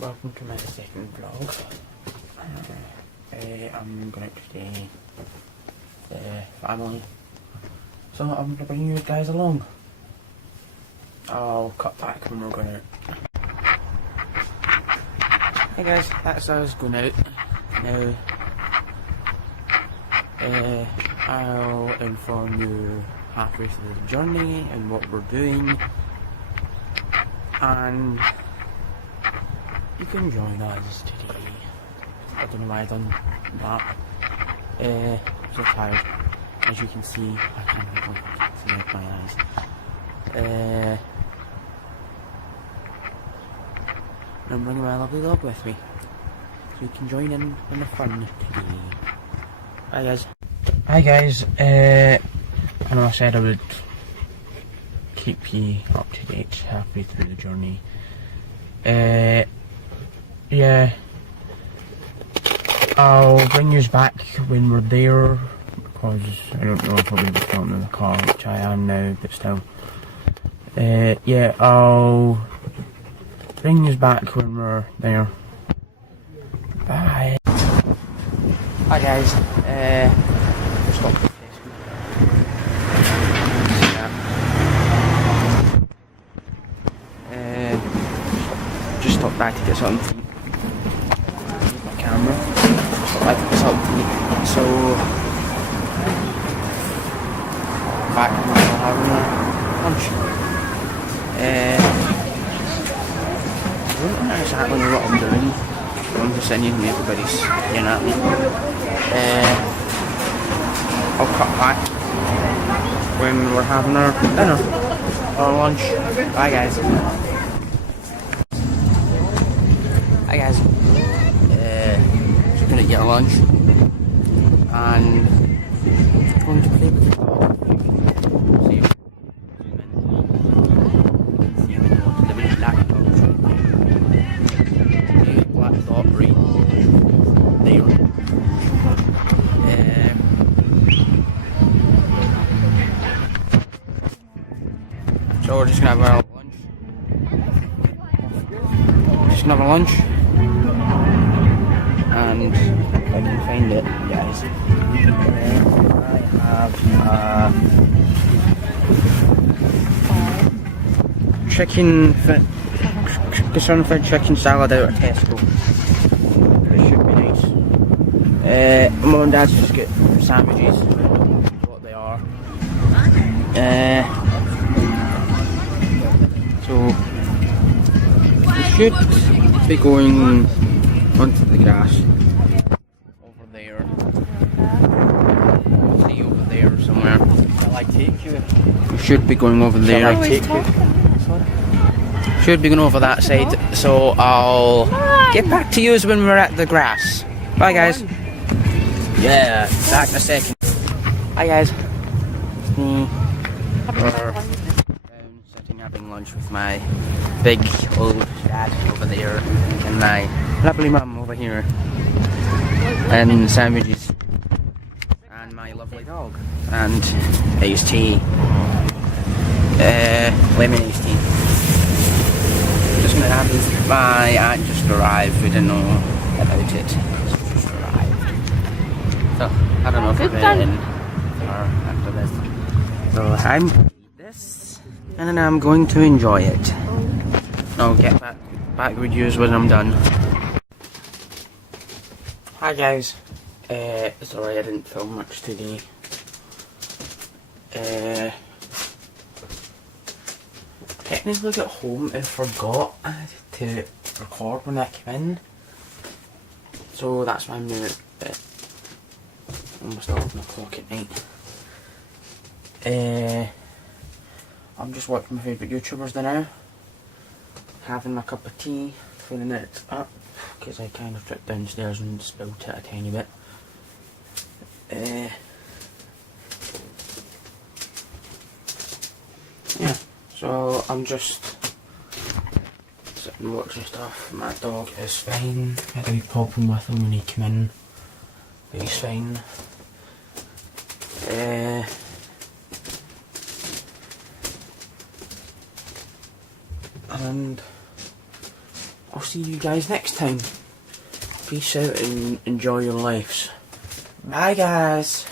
welcome to my second vlog. I'm going out today with the family, so I'm going to bring you guys along. I'll cut back when we're going out. Hey guys, that's us going out. Now, I'll inform you halfway through the journey and what we're doing, and you can join us today. I don't know why I done that. So tired, as you can see. I can't see with my eyes. And I'm bringing my lovely dog with me, so you can join in the fun today. Bye guys. Hi guys. I know I said I would keep you up to date halfway through the journey. Yeah, I'll bring you back when we're there, because I don't know if I'll be able to film in the car, which I am now, but still. Yeah, I'll bring you back when we're there. Bye. Hi guys. Stop. Just stopped back to get something to eat. My camera. Stopped back to get something to eat. So back when we're having our lunch. I don't know exactly what I'm doing. I'm just sitting here and everybody's staring at me. I'll cut back when we're having our dinner or lunch. Bye guys. Hi guys. Just gonna get a lunch and going to play with the dog. See if the big black dog. Big black dog right there. So we're just gonna have our lunch. Just gonna have a lunch. And if I can find it, guys, I have concerned fed chicken salad out of Tesco. It should be nice. Mum and Dad's just got sandwiches, what they are. So we should be going onto the grass over there. See over there somewhere. Shall I take you? We should be going over there. Shall I take you? Should be going over that side. So I'll get back to you when we're at the grass. Bye guys. Yeah, back in a second. Hi guys. It's me. We're down sitting having lunch with my big old dad over there and my lovely mum over here, and sandwiches, and my lovely dog, and iced tea, lemon iced tea. Just gonna have this. My aunt just arrived. We didn't know about it. She just arrived. So I don't know if we're in or after this. So I'm gonna eat this, and then I'm going to enjoy it. I'll get back with you when I'm done. Hi guys. Sorry I didn't film much today. Technically got home and forgot to record when I came in. So that's why I'm doing it at almost 11 o'clock at night. I'm just watching my favourite YouTubers now. Having my cup of tea, cleaning it up, because I kind of tripped downstairs and spilled it a tiny bit. Yeah, so I'm just sitting watching stuff. My dog is fine. I had a wee problem with him when he came in, but he's fine. And I'll see you guys next time. Peace out and enjoy your lives. Bye guys.